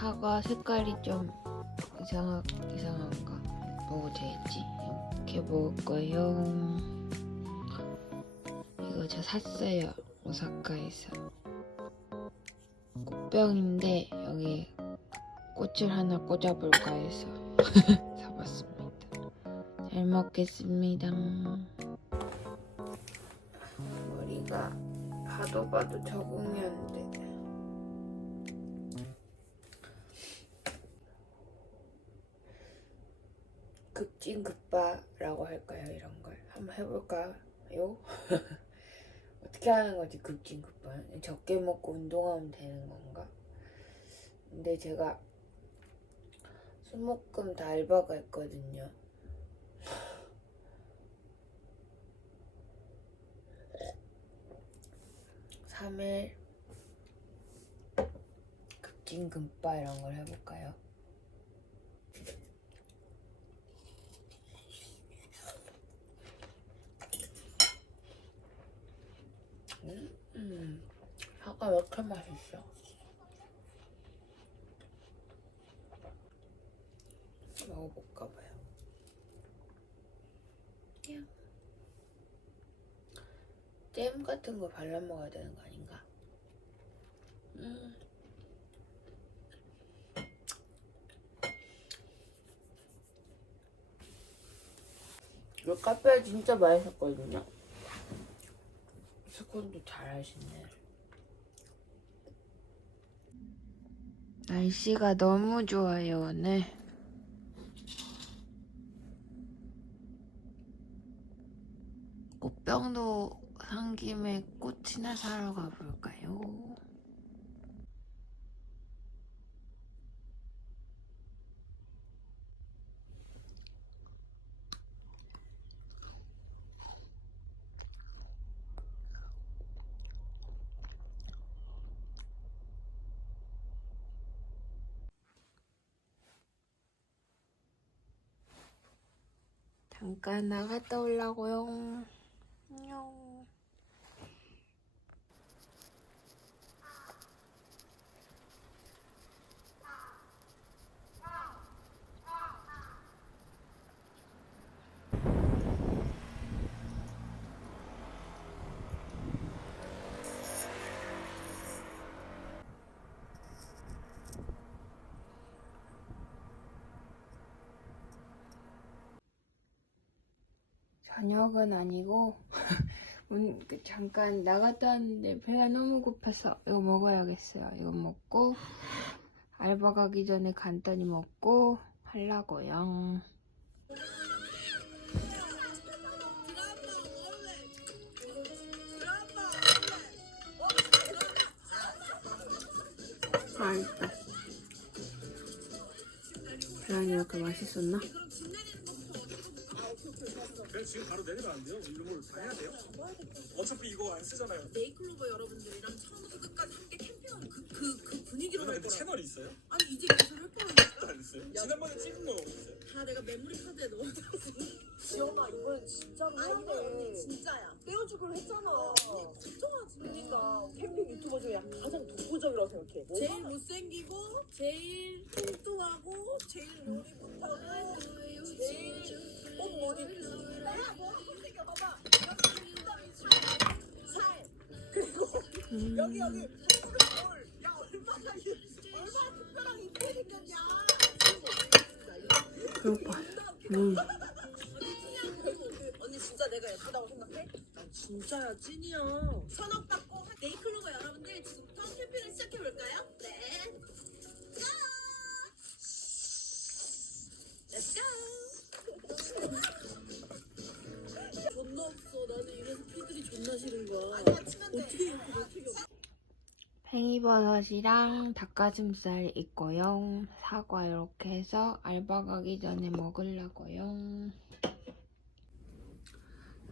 사과 색깔이 좀 이상하, 이상한가? 먹어도 되지? 이렇게 먹을 거예요. 이거 저 샀어요. 오사카에서. 꽃병인데 여기 꽃을 하나 꽂아볼까 해서 사봤습니다. 잘 먹겠습니다. 머리가 봐도 봐도 적응이 안 돼. 급진급바라고 할까요 이런 걸 한번 해볼까요? 어떻게 하는 거지 급진급바? 적게 먹고 운동하면 되는 건가? 근데 제가 수목금 다 알바가 있거든요. 삼일 급진급바 이런 걸 해볼까요? 음, 사과 왜 이렇게 맛있어? 먹어볼까 봐요. 야. 잼 같은 거 발라 먹어야 되는 거 아닌가? 음. 이 카페 진짜 맛있었거든요. 스콘도 잘 하시네. 날씨가 너무 좋아요, 오늘. 꽃병도 산 김에 꽃이나 사러 가볼까요? 잠깐 나갔다 오려고요. 안녕. 저녁은 아니고 문, 그 잠깐 나갔다 왔는데 배가 너무 고파서 이거 먹어야겠어요. 이거 먹고 알바 가기 전에 간단히 먹고 하려고요. 맛있다. 계란이 이렇게 맛있었나? 그냥 지금 바로 내리면 안 돼요? 이걸 다 해야 돼요? 어차피 이거 안 쓰잖아요. 네이클로버 여러분들이랑 처음부터 끝까지 함께 캠핑하는 그, 그, 그 분위기로 누나 할 근데 거라. 채널이 있어요? 아니 이제 계속 할 거라고. 안 했어요? 지난번에 찍은 거 없어요? 다 내가 메모리 카드에 넣어놨어. 지연아 이번엔 진짜로 아 해야 이거 언니 돼. 진짜야. 떼어주기로 했잖아. 걱정하지. 그러니까 캠핑 유튜버 중에 가장 독보적이라고 생각해. 제일 못생기고 제일 뚱뚱하고 제일 요리 못하고 제일 어 음, 생겼냐 배고파. 음. 언니 진짜 내가 예쁘다고 생각해? 진짜야 찐이야. 선업 받고 네이클로버 여러분들 지금부터 캠핑을 시작해 볼까요? 네. 고! Let's. 버섯이랑 닭가슴살 있고요. 사과 이렇게 해서 알바 가기 전에 먹으려고요.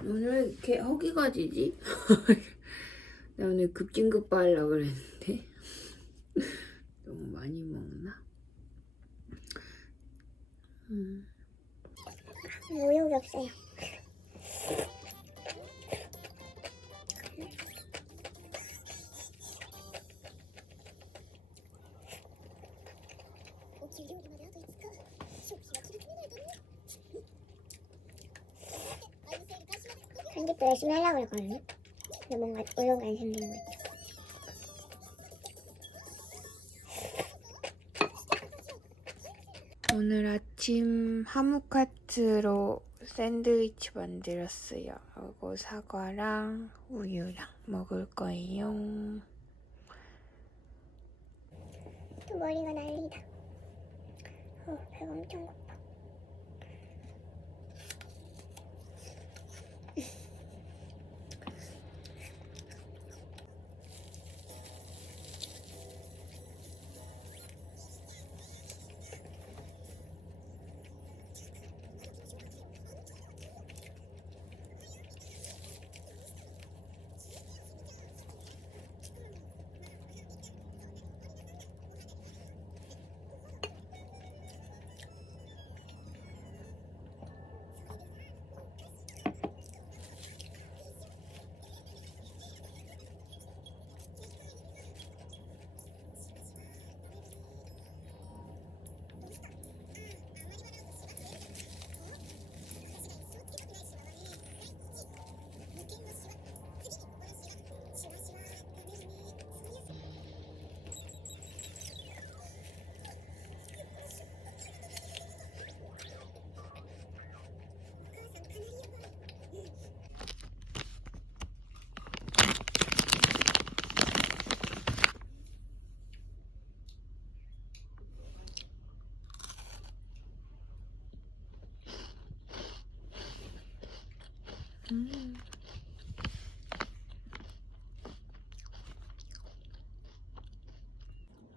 오늘 왜 이렇게 허기가 지지? 나 오늘 급진급바 하려고 그랬는데 너무 많이 먹나? 음. 모욕이 없어요. 열심히 하려고 그랬거든요. 근데 뭔가 의욕이 안 생기는 거 있죠. 오늘 아침 하무카츠로 샌드위치 만들었어요. 그리고 사과랑 우유랑 먹을 거예요. 또 머리가 난리다. 어, 배가 엄청 고파.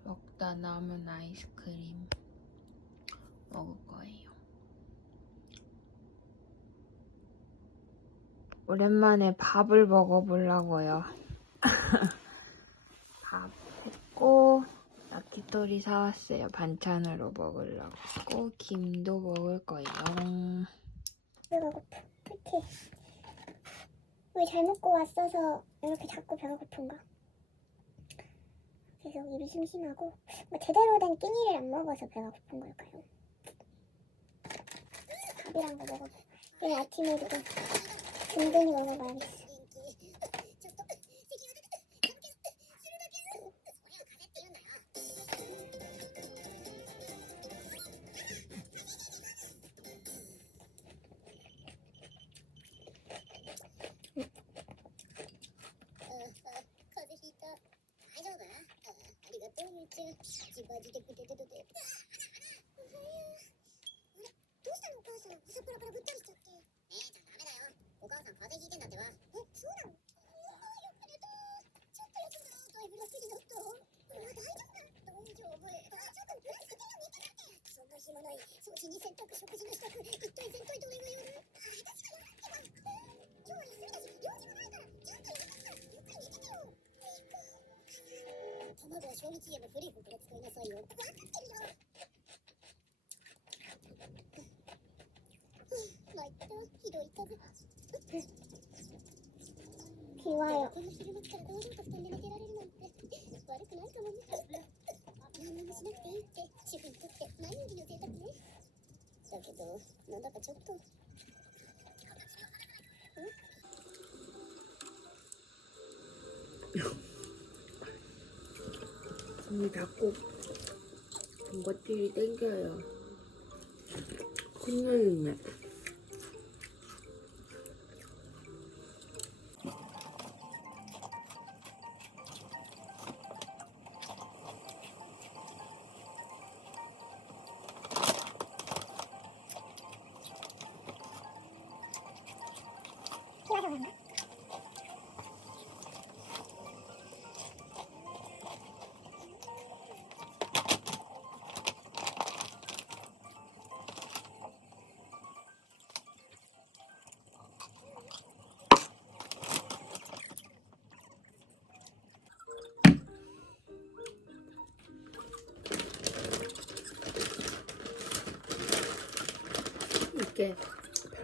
먹다 남은 아이스크림 먹을 거예요. 오랜만에 밥을 먹어보려고요. 밥 했고 야키토리 사왔어요. 반찬으로 먹으려고. 김도 먹을 거예요. 배가 고파. 우리 잘 먹고 왔어서 이렇게 자꾸 배가 고픈가? 계속 입이 심심하고 뭐 제대로 된 끼니를 안 먹어서 배가 고픈 걸까요? 밥이란 거 먹어봐. 내일 아침에도 좀 든든히 먹어봐야겠어. 自バジでぐでででで。おはよう。あれどうしたのお母さん朝パらからぶったりしちゃって。姉ちゃんダメだよ。お母さん風邪ひいてんだってば。え、そうなの暇ない。掃除に洗濯、食事の支度、一体全体どれがやる賞味期限の古い本から使いなさいよ。分かってるよ。まいった、ひどい風。怖いよ。この昼間から堂々と布団で寝てられるなんて悪くないかもね。何もしなくていいって主婦にとって何よりの贅沢ね。だけど、なんだかちょっと。ん？ 이 자꾸 군것질이 땡겨요. 큰일이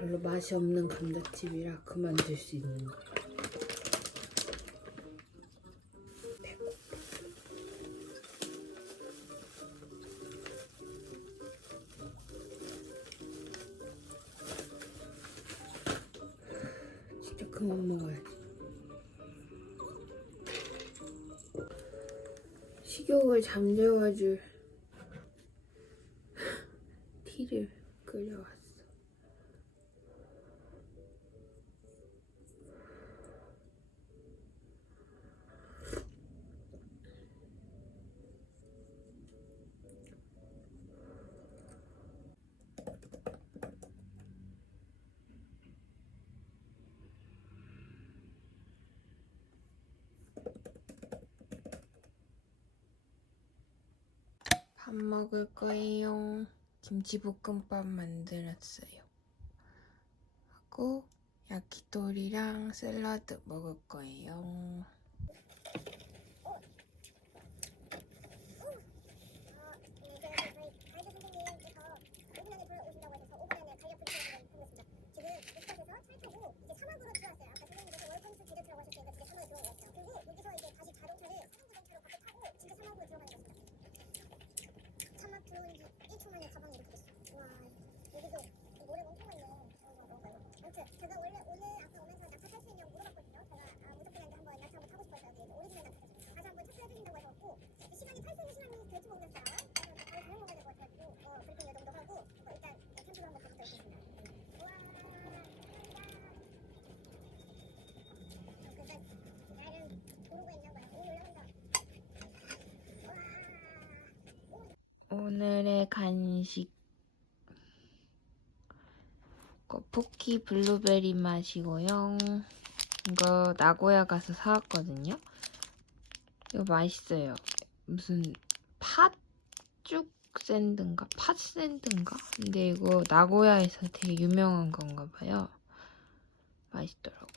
별로 맛이 없는 감자칩이라 그만둘 수 있는 거예요. 진짜 그만 먹어야지. 식욕을 잠재워줄 티를 끓여왔어. 밥 먹을 거예요. 김치볶음밥 만들었어요. 하고 야키토리랑 샐러드 먹을 거예요. 차막 들어온 지 1초 만에 가방이 이렇게 됐어. 와, 여기도 모래가 엄청 많네. 어, 먹어요. 아무튼 제가 원래 오늘 아까 오면서 낙차 탈 수 있냐고 물어봤거든요. 제가 아, 무조건한테 한번 낙차 한번 타고 싶어서 여기 오리지널 낙차 탔어요. 다시 한번 체크해 주신다고 해갖고 시간이 탈 수 있는 시간이 될지 모르겠어요. 그래서 바로 저녁 먹어야 될 것 같아가지고 어, 브리핑 예정도 하고 어, 일단 캠프를 한번 가보도록 하겠습니다. 와, 어, 일단 나름 고르고 있나 봐요. 오, 올라간다. 와. 오늘의 간식 이거 포키 블루베리 맛이고요. 이거 나고야 가서 사왔거든요. 이거 맛있어요. 무슨 팥죽 샌드인가? 팥 샌드인가? 근데 이거 나고야에서 되게 유명한 건가 봐요. 맛있더라고요.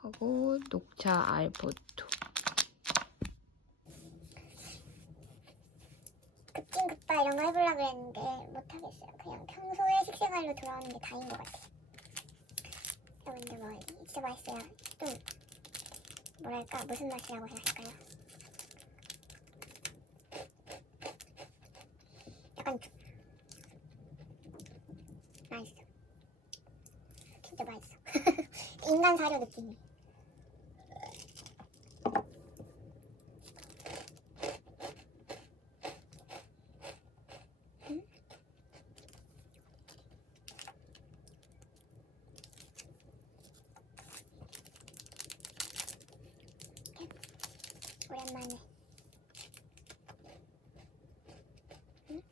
하고 녹차 알포토. 급진급파 이런 거 해보려고 했는데 못하겠어요. 그냥 평소에 식생활로 돌아오는 게 다인 것 같아요. 또 근데 뭐 진짜 맛있어요. 좀 뭐랄까 무슨 맛이라고 해야 할까요? 약간 맛있어. 진짜 맛있어. 인간 사료 느낌이. 오랜만에. 응?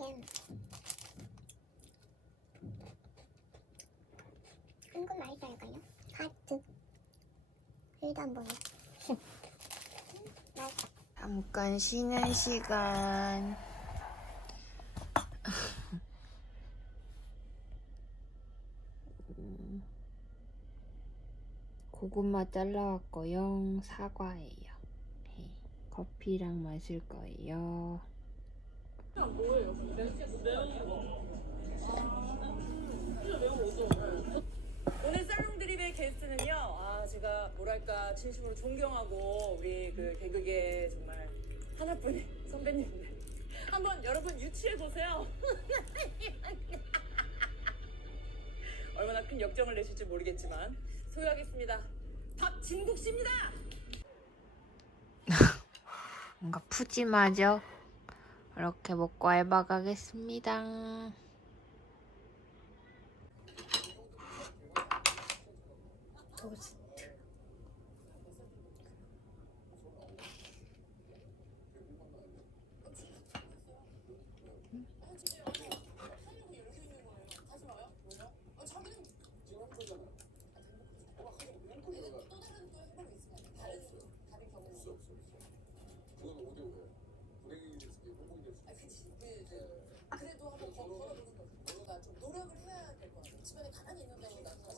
음. 한국 맛있다니까요. 하트. 일단 뭐야? 맛있어. 잠깐 쉬는 시간. 음, 고구마 잘라왔고요. 사과예요. 네, 커피랑 마실 거예요. 오늘 살롱 드립의 게스트는요. 아 제가 뭐랄까 진심으로 존경하고 우리 그 개그계 정말 하나뿐인 선배님들. 한번 여러분 유치해 보세요. 얼마나 큰 역정을 내실지 모르겠지만 소유하겠습니다. 박진국 씨입니다. 뭔가 푸짐하죠? 이렇게 먹고 알바 가겠습니다. 토스트 아, 그래도 한번 걸어보는 거나 좀 노력을 해야 될 것 같아. 집안에 가만히 있는다고 나서